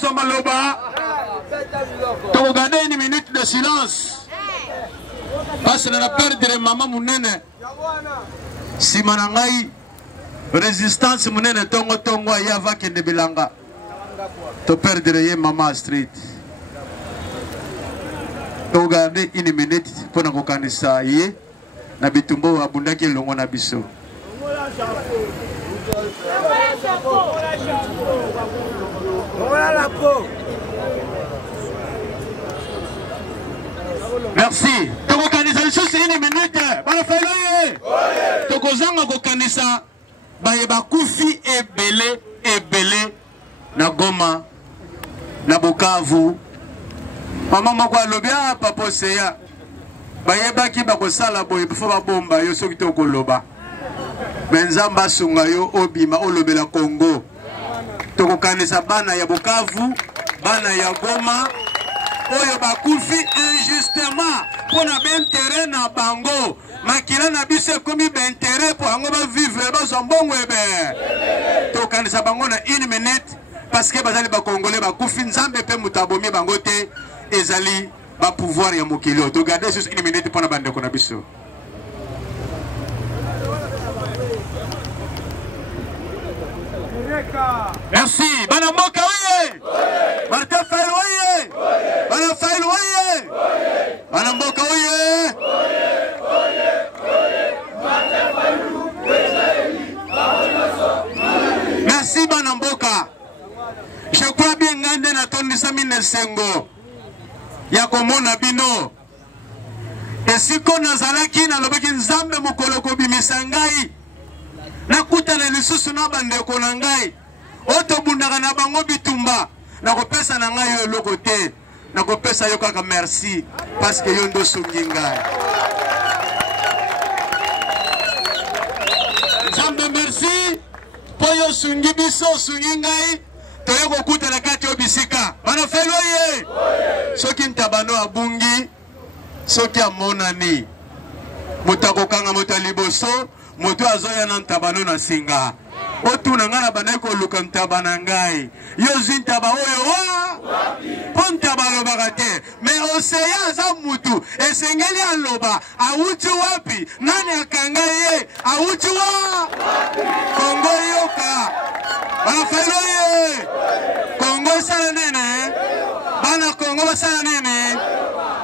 nyonso maloba tokogarde une minute de silence parce que na perdre mama munene sima na ngai résistance munene tongo tongo ya vakende bilanga to perdre ye mama street tokogarde une minute pona kokanisa ye na bitumbo abundaki longo na biso. Merci. Tokokanisa lisusu une minute. Balafaye. Tokozanga kokanisa baye bakufi ebele na Goma na Bukavu. Mama moko alobia papa seya. Baye baki bakosala boye bifo babomba yo soki tokoloba. Benzamba sunga yo obima olobela Congo. Tokokanisa bana ya Bukavu, bana ya Goma. Oyo bakufi injustement pona bentere na bango. Makila na biso komi bentere po ango ba vivre ba zombongo ebe. Tokokanisa bango na 1 minute parce que bazali ba Congolais bakufi nzambe pe mutabomi bango te ezali ba pouvoir ya mokili. Togarde sur 1 minute pona bande ko na biso. Merci. Bana Mboka oye. Martin Fayulu oye. Bana Fayulu oye. Bana Mboka oye. Merci Bana Mboka. Je crois bien ngande na tondisa mine sengo. Ya komona bino. Esiko nazalaki na lobeki nzambe mokolo ko bimisa ngai. Nakutana lisusu na bandeko na ngai otobundaka na bango bitumba nakopesa na ngai yo eloko te nakopesa yo kaka merci parce que yo ndo sungi ngai Nzambe merci po yo sungi biso sungi ngai toyo kokutana kati yo bisika bana Fayulu ye soki ntabano abungi soki amonani mutakokanga moto liboso moto azoya na ntabano na singa otuna ngana bana ko luka ntabana ngai yo zintaba oyo wa po ntabalo bagate me oseya za mutu esengeli aloba awuti wapi nani akanga ye awuti wa Kongo yoka bana Fayulu ye Kongo sala nene bana Kongo sala nene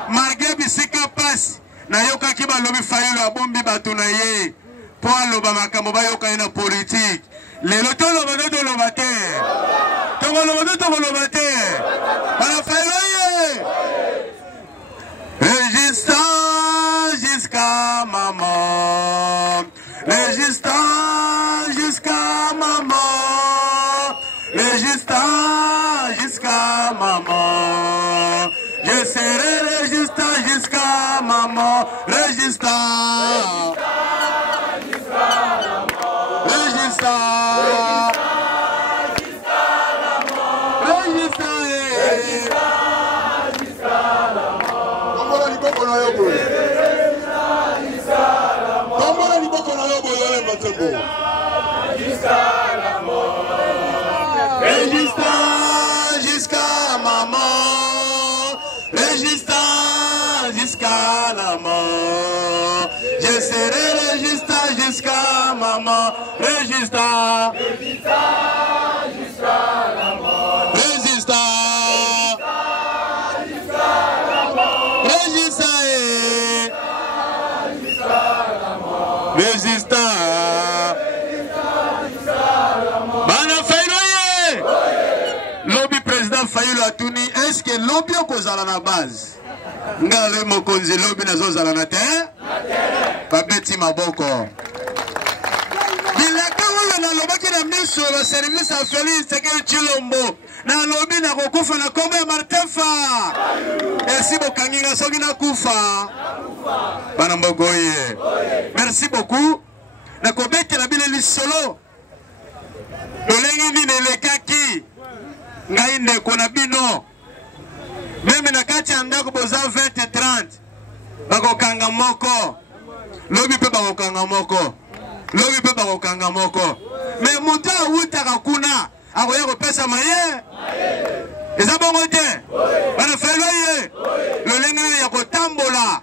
marge bisika pasi na yoka kiba lobi Fayulu abombi batu na ye po aloba makambo bayoka ina politique lelo toloba do toloba te toloba do toloba te bana Fayulu ye résistance jusqu'à ma mort résistance jusqu'à ma mort résistance jusqu'à ma mort je serai résistant jusqu'à ma mort résistant Résistant jusqu'à ma mort, résistant jusqu'à la mort. Je serai résistant jusqu'à ma mort, résistant, résistant jusqu'à la mort, résistant, jusqu'à la mort, résistant, jusqu'à la mort, résistant. Fayulu atuni est-ce que lobby okozala na base ngale mokonzi lobby nazozala na te babeti maboko bilaka oyo nalobaki na miso ya service ya Félix Tshisekedi Tshilombo na lobby na kokufa na kombo ya Martin Fayulu esi bokanginga soki na kufa bana mbogo ye merci beaucoup na kobetela bile lisolo tolengi nini elekaki ngai ndeko na bino meme na kati ya ndako boza 20-30 bakokanga moko lobi pe bakokanga moko lobi pe bakokanga moko me moto awutaka kuna akoya kopesa maye eza bongo te banafelo ye lolenge nini ya kotambola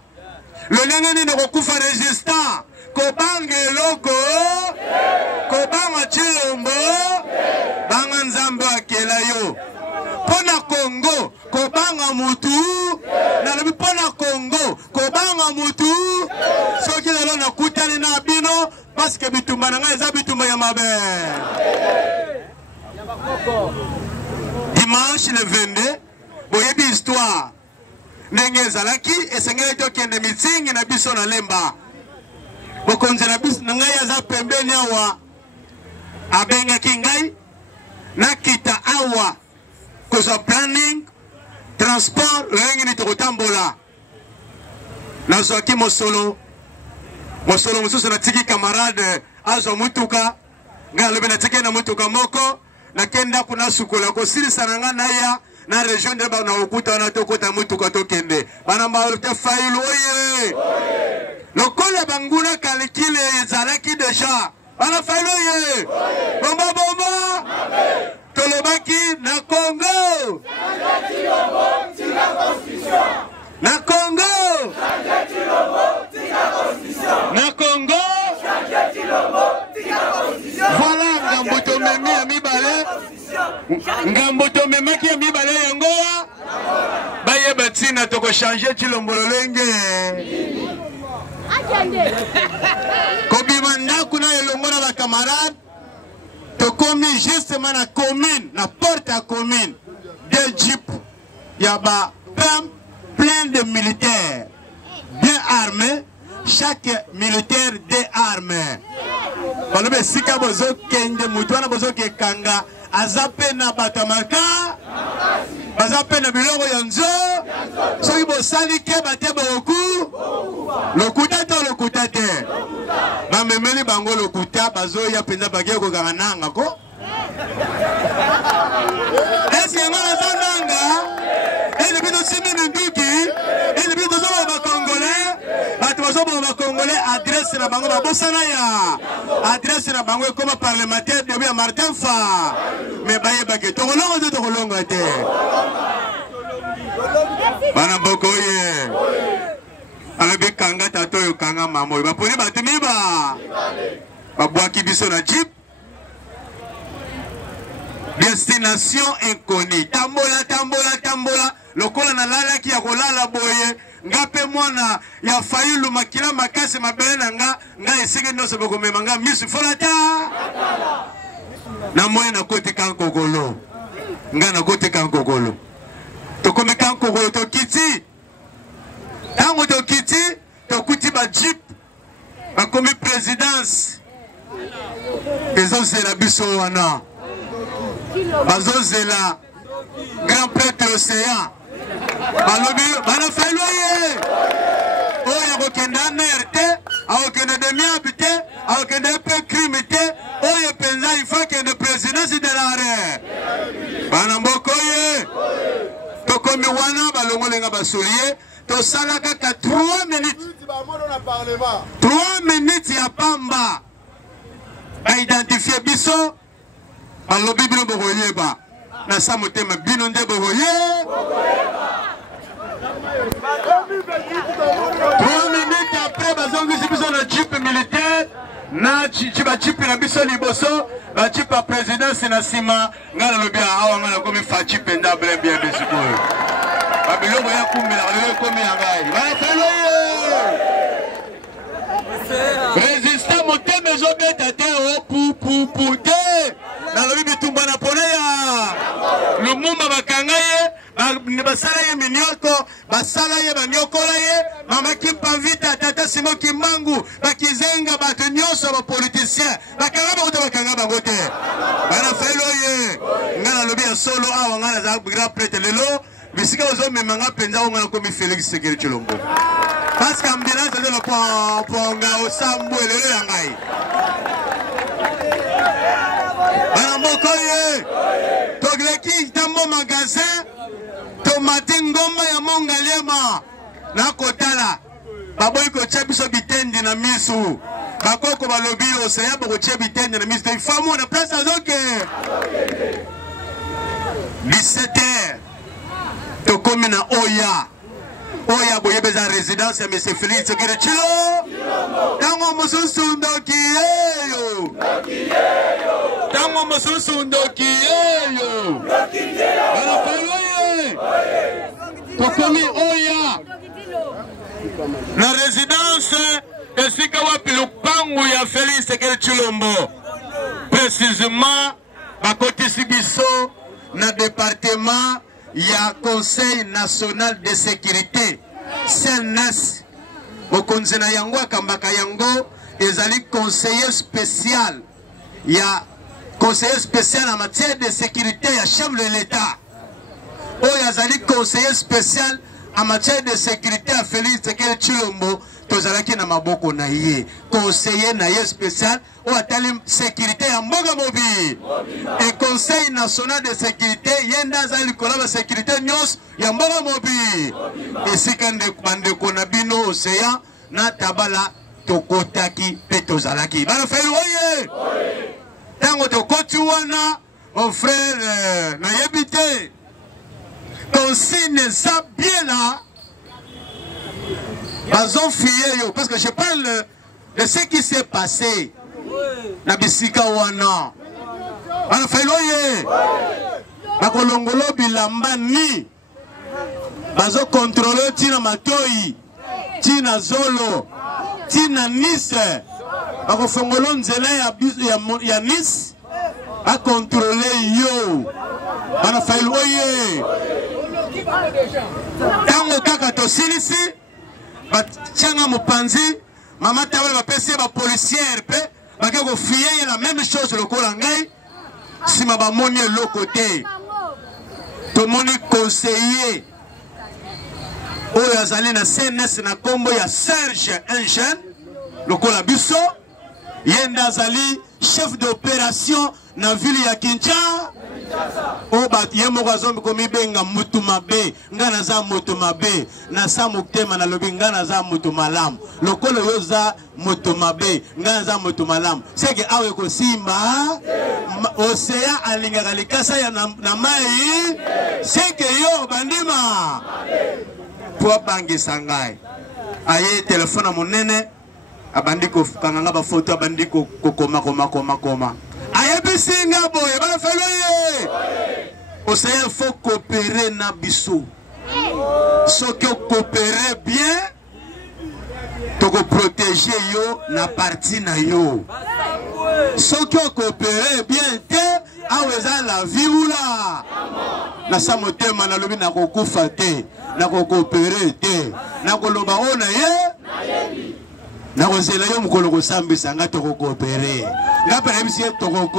lolenge nini kokufa résistant kobanga eloko kobanga chilombo banga nzambe akela yo pona Congo kobanga mutu nalobi pona Congo kobanga mutu soki lelo nakutani na bino parce que bitumba na ngai eza bitumba ya mabe. Dimanche le 22 boyebi histoire ndenge ezalaki esengeli tokende mitingi na biso na Lemba bokonzi na biso na ngai aza pembeni awa abengaki ngai nakita awa kozwa planning transport loyengi ni tokotambola nazwaki mosolo mosusu natiki camarade azwa mutuka ngai alobi natiki na mutuka moko nakenda kuna sukola kosilisa na ngai naya na région de na okuta wana tokota mutuka tokende bana mbaote failu oye lokola banguna kalikile ezalaki deja bana failu oye bomba tolobaki na Congo na Congo na Congo voilà ngambuto memi ya mibale ngambuto memaki ya mibale yangoa bayeba tina toko changer chilombolo lenge kobima ndaku na elongo na ba camarade tokomi justement na commune na porte à commune de jeep yaba plein de militaires bien armés chaque militaire déarmé balobe sika bozo kende mutu wana bozo ke kanga azape na batamaka bazape na biloko yanzo soki bosali ke bate boku lokuta to lokuta te bamemeli bango lokuta bazoya penza bakie kokanga nanga ko esi yango bazonanga ele bito simini nduki ele bito zoba bakongolais bato bazoba bakongolais adresse na bango babosana ya adresse na bango ekoma parlementaire debi ya Martin Fa me bayebake tokolongo te tokolongo te bana mboko ye alobi kanga tato oyo kanga mama oyo baponi bato miba babwaki biso na jeep destination inconnue tambola lokola nalalaki ya kolala boye nga pe mwana ya failu makila makasi mabele na nga esenge nyonso bokomema nga misu folata na moye nakoti kankokolo nga nakoti kankokolo tokomi kankokolo tokiti tango tokiti tokuti ba jeep bakomi présidence ezozela biso wana bazozela grand prêtre océan balobi banafelo ye oyo akokende aner te akokende demiabi te akokende pe crime te oyo penza ifa kende présidence de l'are bana mboko ye tokomi wana balongolenga basulie tosala kaka 3 minutes 3 minutes ya pamba baidentifie biso balobi bino bokoyeba na sa motema bino nde bokoye 3 minutes après bazongisi biso na jeep militaire na bajeep na biso liboso bajeep ya présidence na nsima ngai nalobi awa ngai nakomi faci penda bien besikoyo babiloko ya kumbela baloko ekomi ya ngai banafelo résistant motema ezobeta te o pupupu te nalobi bitumba na pona ya lumumba bakanga ye basala ye minioko basala ye baniokola ye mama kimpavita tata simo kimbangu bakizenga bato nyonso bapoliticien bakanga bango te bakanga bango te banafelo ye nga nalobi ya solo awa nga naza grand prêtre lelo bisika ozomema nga mpenza o nga nakomi Félix Sekeli Tshilombo parce que ambulance ezela ponga osambu elelo ya ngai bana mboko ye togleki tambo magasin tomati ngomba ya mongaliema na kotala baboyi kotia biso bitendi na misu bakoko balobi oseya bokotia bitendi na misu ifamu na place azoke 17h tokomi na oya oya boyebeza résidence ya monsieur Félix Tshisekedi Tshilombo tango mosusu ndoki yeyo tango mosusu ndoki yeyo banafayoye tokomi oya na résidence esika wapi lupangu ya Félix Tshisekedi Tshilombo précisément bakotisi biso na département ya Conseil national de sécurité CNS mokonzi na yango akambaka yango ezali conseiller spécial en matière de sécurité ya chef de l'État oyo azali conseiller spécial en matière de sécurité à Félix Tshisekedi Tshilombo tozalaki na maboko na ye conseiller na ye spécial oyo atali sécurité ya mboka mobile et conseil national de sécurité ye nde azali likolo ba sécurité nyonso ya mboka mobile esika bandeko na bino océan na tabala tokotaki mpe tozalaki banafeli oye ntango tokoti wana mon frère nayebi te consigne eza bien là parce que je parle de ce qui s'est passé na bisika wana banafailoye bakolongolo bilamba ni bazo kontrole tina matoi tina zolo tina Nice bakofongolo nzela ya Nice bakontrole yo banafailoye tango kaka tosilisi batianga mopanzi mama tabale bapesi ba policière pe bake kofiye la même chose lokola ngai sima bamoni eloko te tomoni conseiller oyo azali na CNS na kombo ya Serge un jeune lokola biso ye nde azali chef d'opération na ville ya Kinshasa o ba ye moko azombi komibenga mutu mabe nga naza moto mabe na sa motema na lobi nga naza moto malamu lokolo yo za moto mabe nga naza moto malamu seke awe kosimba océan alingaka likasa ya na mai seke yo bandima po bangisa ngai aye telefone monene abandi kokanga ba photo abandi kokoma ayebisi nga boye banafelo ye océan faut coopérer na biso soki coopérer bien toko protéger yo na parti na yo soki coopérer bien te aweza la viula na sa motema na lobi na kokufa te na coopérer te na koloba ona ye na kozela yo mukolo kosambisa nga toko coopérer nga pere bisi toko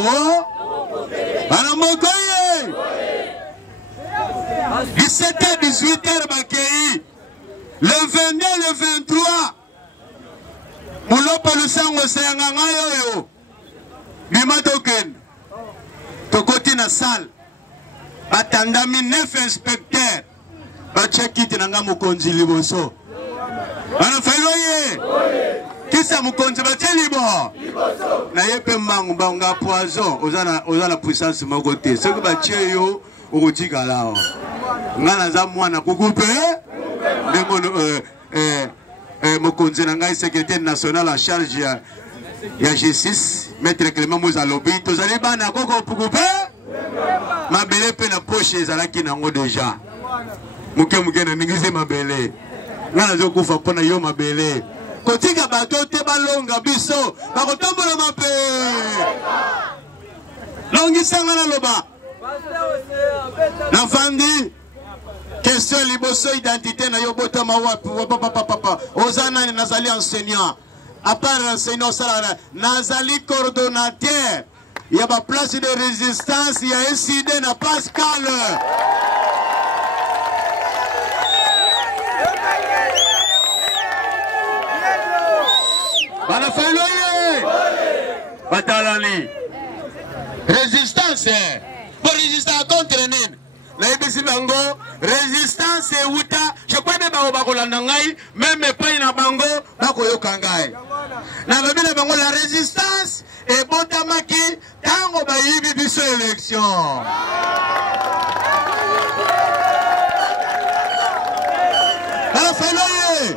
bana mokoye 17h 18h bakei le 22 le 23 mulopa lusango sayanga ngayo bima token tokoti na salle batandami 9 inspecteurs bachekiti nanga mokonzi liboso bana failoye kisa mokonzi batelibo na yepe mangu banga poison ozana puissance moko te soki batie yo okotikala nga naza mwana kukupe ndengo mokonzi na ngai secrétaire national en charge ya G6 maître Clément Mozalobi tozali bana koko kukupe mabele pe na poche ezalaki nango deja muke na ningisi mabele nga nazokufa mpona yo mabele kotika bato te balonga biso bakotombola mape longisanga na loba nafandi question liboso identité na yo botama wapi papa ozana nazali enseignant à part enseignant sala nazali coordonnateur ya ba place de résistance ya SID na Pascal bana failoye batalani résistance pour résister contre nini na ebisi bango résistance euta je crois que bakolanda ngai même pas na bango bakoyoka ngai na lobi na bango la résistance ebotamaki tango bayibi biso élection Fayulu.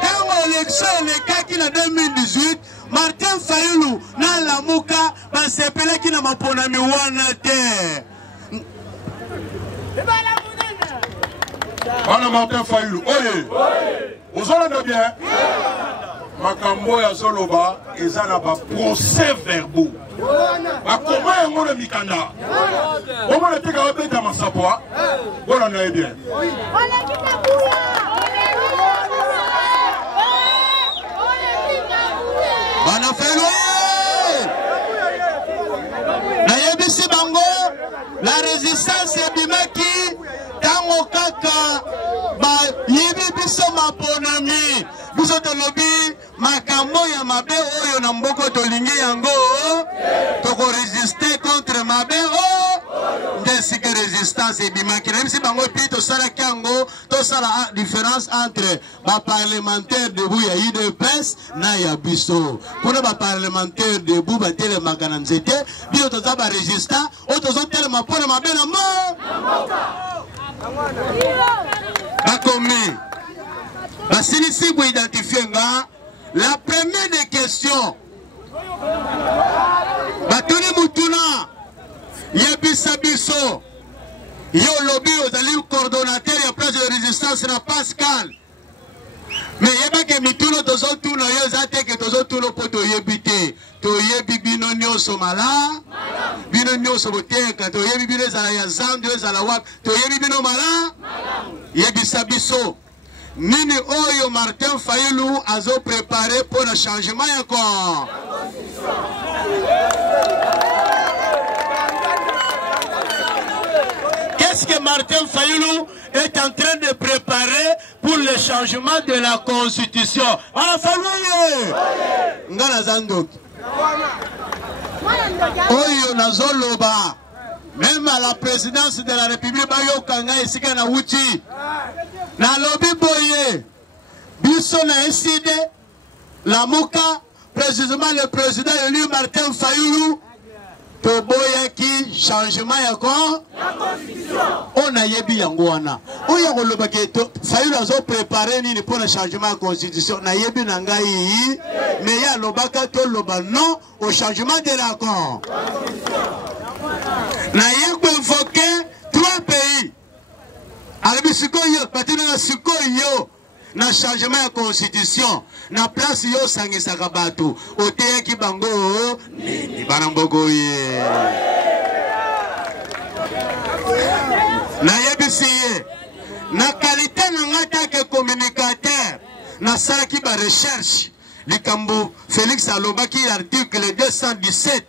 Quand l'élection est qui en 2018, Martin Fayulu na lamuka ba sepele ki na maponami wana te. Bana Martin Fayulu. Oye. Vous entendez bien? Makambo ya Zoloba ezana ba procès verbaux. Ba comment yango le mikanda. Comment le teka obeta masapwa? Voilà na bien. Bana Fayulu. Na yebisi bango la résistance ebimaki tango kaka ba yibi biso maponami. Biso tolobi makambo ya mabe oyo na mboko tolingi yango toko résister contre mabe o ndesi que résistance ebimaki na yebisi bango pi tosala kango tosala différence entre ba parlementaire debout ya UDPS na ya biso kuna ba parlementaire debout ba tele makana nzete biso toza ba résistant o tozo tele mapona mabe na mo bakomi basilisi pour identifier la première des questions batuni mutuna yebisa biso yo lobby ozali coordonnateur ya place de résistance na Pascal mais yebake mituno tozotuna yo eza te ke tozotuna mpo toyebi te toyebi bino nyonso mala bino nyonso boteka toyebi bino ezala ya zandu ezala wapi toyebi bino mala yebisa biso nini oyo Martin Fayulu azo préparé pour le changement encore. Qu'est-ce que Martin Fayulu est en train de préparer pour le changement de la constitution? Alors Fayulu, ngana zandok. Oyo nazoloba. Même à la présidence de la République, Bayo Kanga et Sikana Wuchi. Na lobby boye. Biso na SID. La Mouka. Précisément le président élu Martin Fayulu. Toboya ki changement ya quoi? La constitution. On a yebi yangoana. On y a le baguette. Fayulu a préparé ni pour le changement de la constitution. Na yebi nangai. Mais il y a le baka to loba non au changement de l'accord. Na yeko invoqué 3 pays. Alabi sikoyo, patino na sikoyo. Na changement de constitution. Na place yo sangisa kabatu. Oteya ki bango. Nini banambogo ye. Na yebisiye. Na qualité na ngata ke communicateur. Na saki ba recherche. Likambo Félix Alobaki l'article 217.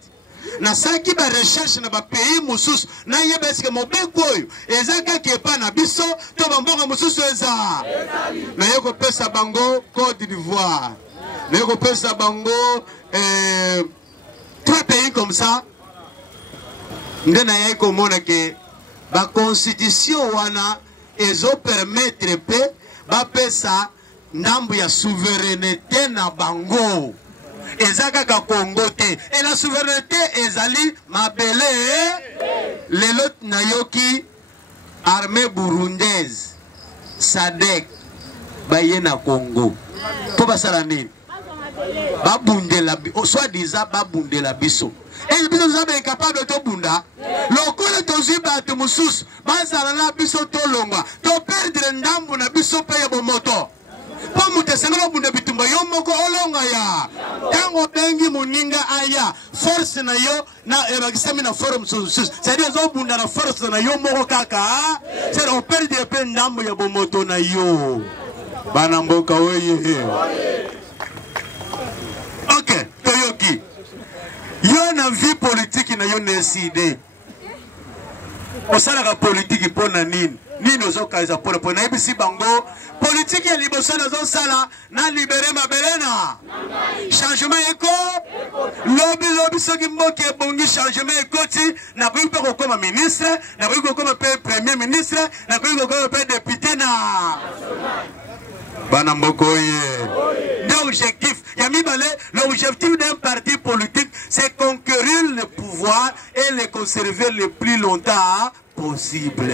Na saki ba recherche na ba pays mususu na yebeske mobeko oyo ezaka kepa na biso to bamboka mususu eza na yeko pesa bango Côte d'Ivoire na yeko pesa bango 3 pays comme ça ndena yeko mona ke ba constitution wana ezo permettre pe ba pesa ndambu ya souveraineté na bango ezaka ka Congo te et la souveraineté ezali mabele lelo nayoki armée burundaise SADC baye na Congo po basala nini babundela soit disant babundela biso et biso zabe incapable to bunda lokole tozwi bato mususu bazala na biso to longwa to perdre ndambu na biso pe ya bomoto po mutesengelo bunda bitumba yo moko olonga ya tango bengi muninga aya force na yo na ebakisami na forum susus c'est-à-dire zo bunda na force na yo moko kaka c'est on perdre pe ndambu ya bomoto na yo bana mboka weye. Ok, toyoki yo na vie politique na yo neside osala ka politique pona nini nini ozokaisa pona pona ebisi bango politique ya liboso nazo sala na libere mabelena changement eko lobby soki mboki ebongi changement ekoti na koyi mpe kokoma ministre na koyi kokoma mpe premier ministre na koyi kokoma mpe député na bana mboko ye. L'objectif, l'objectif d'un parti politique, c'est conquérir le pouvoir et le conserver le plus longtemps possible.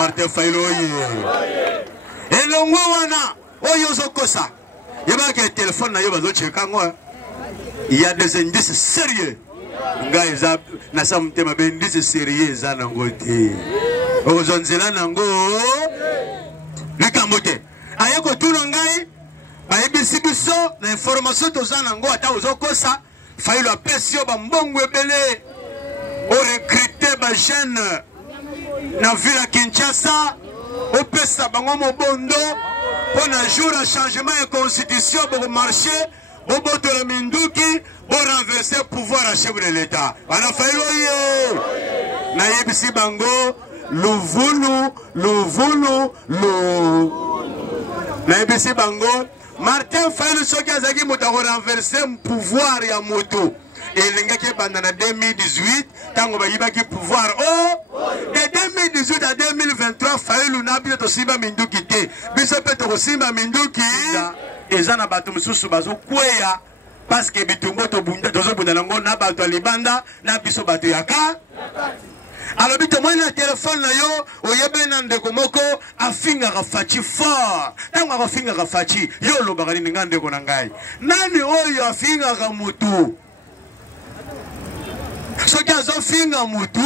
Martin Fayulu elongo wana oyo zokosa yeba ke téléphone na yo bazo cheka ngo il y a des indices sérieux nga eza na samtema be indices sérieux za nango te ozonzela nango likambote ayeko tuna ngai bayebisi biso na information toza nango ata ozokosa Fayulu apesi yo bambongo ebele o recruter ba jeune na ville ya Kinshasa opesa bango mobondo pour un jour à changement de constitution pour marcher au bout de la Minduki pour renverser le pouvoir à chef de l'État. On a fait le naïbisi bango l'ouvulu naïbisi bango Martin Fayulu soki azaki moto renverser le pouvoir ya moto. Et l'ingaki pendant 2018, tant qu'on va y avoir pouvoir. De 2018 à 2023, Fayulu n'a pas de Simba Minduki. Bishop Petro Simba Minduki. Et j'en ai battu sous Bazo Kouya. Parce que Bitumbo to Bunda, Tozo Bundango, n'a pas de Libanda, n'a pas de Batuyaka. Alors, moi, le téléphone, au Yében de Komoko, a finger a fachi fort. Tant qu'on a finger a fachi, yo lo bagari n'ingande konangai. Nani oyo a finger a mutu. Soki azofinga mutu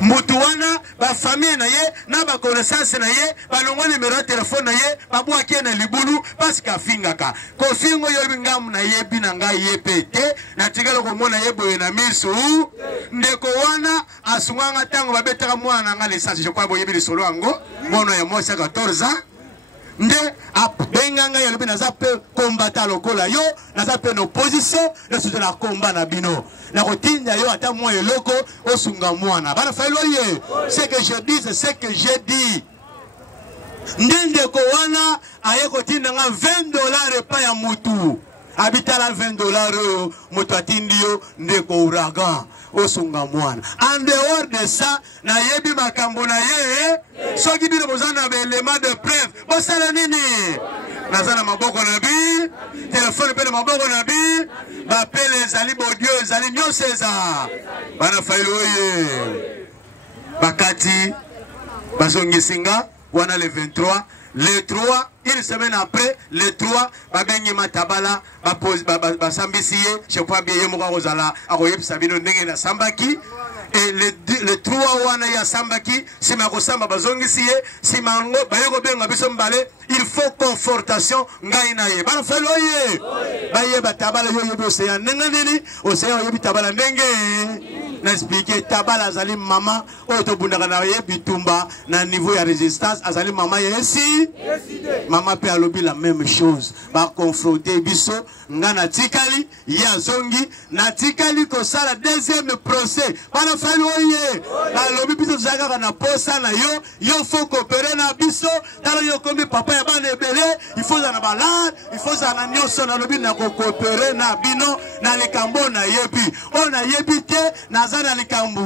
wana ba famille na ye na ba connaissance na ye ba longwa numéro de téléphone na ye ba bwaki na libulu parce que afingaka ko fingo yo bingamu na ye binanga ye pete na tigalo ko mona ye boye na misu ndeko wana asunganga tango ba betaka mwana nga lesage je kwa boye bi solo ango mono ya mosa 14 ans nde abenganga ya lobi naza pe combattre lokola yo naza pe opposition na suzo na combat na bino na kotinda yo ata mo eloko osunga mwana bana Fayulu ye ce que je dis c'est ce que j'ai dit ndende ko wana aye kotinda nga $20 pa ya mutu habitala $20 mutu atindi yo ndeko uragan osunga mwana en dehors de ça na yebi makambo na ye soki bino bozana ba élément de preuve bosala nini nazana maboko na bi téléphone pe na maboko na bi ba pele ezali bodio ezali nyonso eza bana Fayulu ye bakati bazongisinga wana le 23 le 3 une semaine après le 3 babengi matabala basambisi ye je crois bien ye moko kozala akoyebisa bino ndenge na sambaki et le 3 wana ya sambaki sima kosamba bazongisi ye sima ngo bayeko benga biso mbale il faut confortation ngai na ye bana Fayulu ye baye batabala yo yebi oseya ndenge nini oseya yebi tabala ndenge na expliquer tabala azali mama oyo tobundaka na ye bitumba na niveau ya résistance azali mama yesi mama pe alobi la même chose ba confronter biso nga na tikali ya zongi na tikali kosala deuxième procès bana Fayulu ye alobi biso zaka na posa na yo faut coopérer na biso tala yo komi papa ya bana ebele il faut na balade il faut na nyonso na lobi na coopérer na bino na likambo na yebi on na yebi te na zana likambo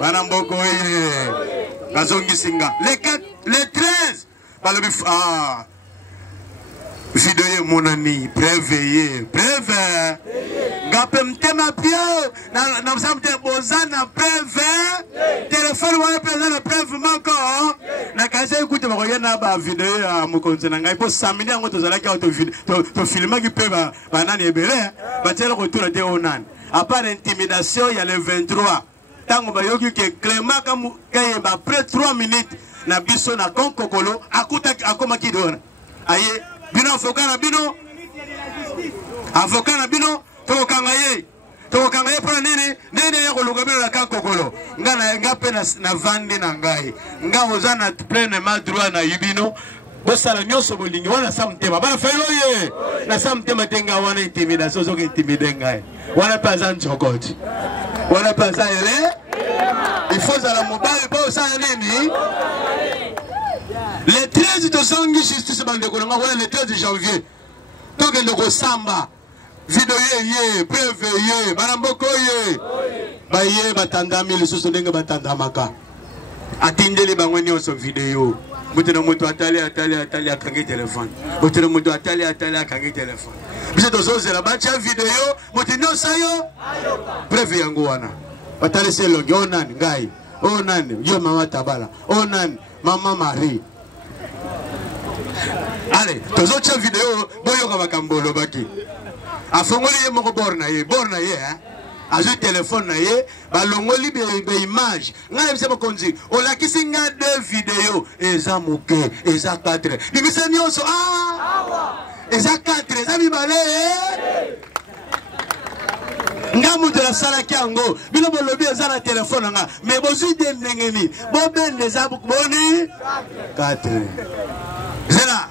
bana mboko ye bazongi singa le 13 balobi vidéo monani préveillé gapem tema pio na msamte bozana préve téléphone wa présent na préve mako na kaze écoute ba koyena ba vidéo ya mokonzi na ngai po samedi ngo tozalaki to filmer ki pe ba nani ebele ba tele ko tour de onan à part intimidation il y a le 23 tango ba yoki ke Clément kam kaye ba après 3 minutes na biso na konkokolo akuta akoma kidona aye bino avocat na bino tokanga ye pona nene ya koluka bino na kankokolo nga pe na vandi na ngai nga oza na pleinement droit na yibino bosala nyonso bolingi wana samtema bana Fayulu ye na samtema tenga wana intimidation soki intimide ngai wana pe aza ntshokoti wana pe aza ele il faut zala mobali po osala nini le 13 tozongi justice bandeko nanga wana le 13 janvier tokende kosamba video ye preuve ye bana mboko ye baye batandami lisusu ndenge batandamaka atindeli bango nyonso video mutu na mutu atali akangi telefone mutu na mutu atali akangi telefone biso tozozela bacha video mutu nyonso yo preuve yango wana batalisi elongi onani ngai Oh nani, yo maman Tabala. Oh nani, maman Marie. Allez, tes autres vidéos, boyo kabakambolo baki. Afongoli ye moko borna ye, hein. Azu téléphone na ye, balongoli be image. Nga yebise mokonzi, olakisi nga 2 vidéos, eza moke, eza 4. Bibisa nyonso, eza 4, eza mibale. Nga mutu la sala kiango, bino bolobi eza na téléphone nga, mais bozu de ndengeni, bobende eza boni 4. Zela.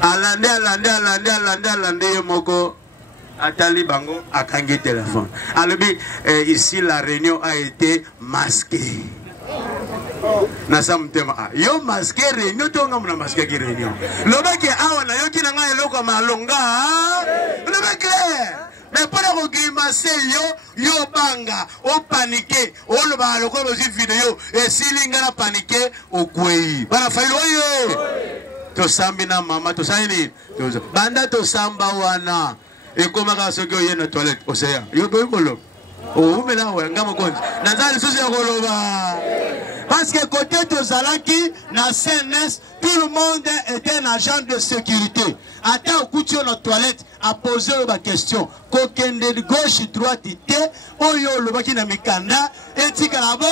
Alande ye moko. Atali Bango a kangé téléphone. Alors, ici, la réunion a été masquée. Yo masqué réunion, tu as masqué réunion. Le mec est à on a yo qui n'a pas eu malonga. Le mec est. Mais pour le grimacer, yo banga, o paniqué, o le ba le quoi aussi vidéo et si l'inga paniqué au kouei. Bara failo yo. To sambina mama to saini. Banda to samba wana. Et comment ça que y a une toilette au séa yo peux kolo oh mais là ouais ngamo konzi nazali souci koloba parce que côté de Zalaki na CNS tout le monde était un agent de sécurité attends couture la toilette a poser ma question kokende de gauche droite té oyo le baki na mikanda etika labo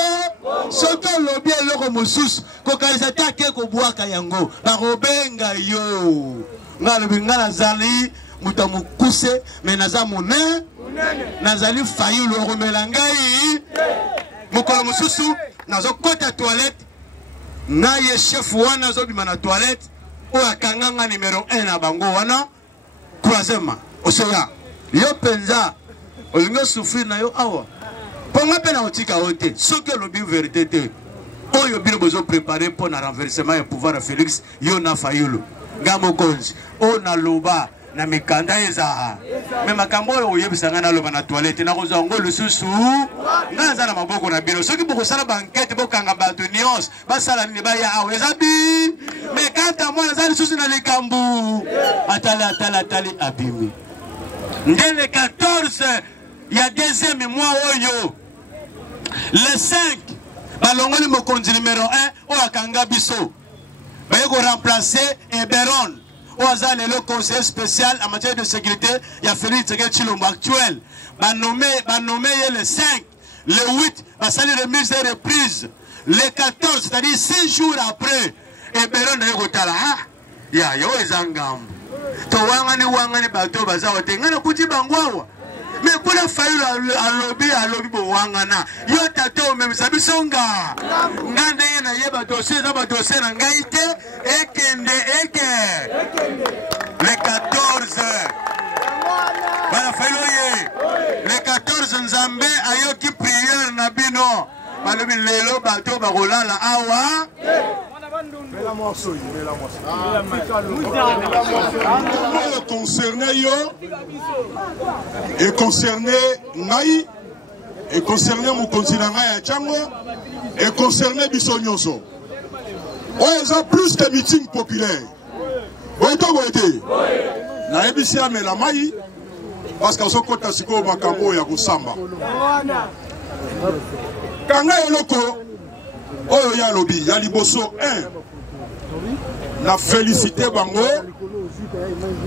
soto lobi eloko mosusu kokalisa take ko bwaka yango ba robenga yo ngalo bingala zali mutamukuse menaza mone nazali fayu lo romelangai mukolo mususu nazo kota toilette na ye chef wana zo bima na toilette o akanganga numéro 1 na bango wana troisième osoya yo penza olingo souffrir na yo awa ponga pena otika ote soki lobi vérité te oyo bino bozo préparer pour na renversement et pouvoir à Félix yo na fayulu ngamo konzi o na loba na mikanda eza me makambo oyo yebisanga na loba na toilette na kozo ngo lususu ngaza na maboko na bino soki boko sala banquette bokanga bato nios basala ni baya awe zabi me kanta mwana za lususu na likambu atali abimi ndele 14 ya deuxième mois oyo le 5 balongoli mokonzi numéro 1 o akanga biso baye ko remplacer Eberon le conseiller spécial en matière de sécurité, il y a Félix Chilombo actuel. Va nommer le 5, le 8, va salir remise et reprise. Le 14, c'est-à-dire 6 jours après, et Béron de Yogotala, ya yo ezangam. To wangani bato bazawa tengana kuti bangwawa. Mais pour la faille à lobby bo wangana, yo tato même sabisonga. Ngande na yeba dossier na ba dossier na ngaite ekende. Le 14 bala faille le 14 nzambe ayoki prière na bino. Balobi lelo bato ba rolala awa. Concerné yo et concerné Naï et concerné mon continent à Tchango et concerné Bissonyoso. On a plus de meetings populaires. Oui, na ebisi amela mai parce que sokota siko makambo ya kusamba. Kanga eloko oyo ya lobi ya liboso 1 na félicité bango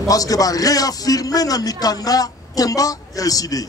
parce que va réaffirmer na mikanda combat et LCD.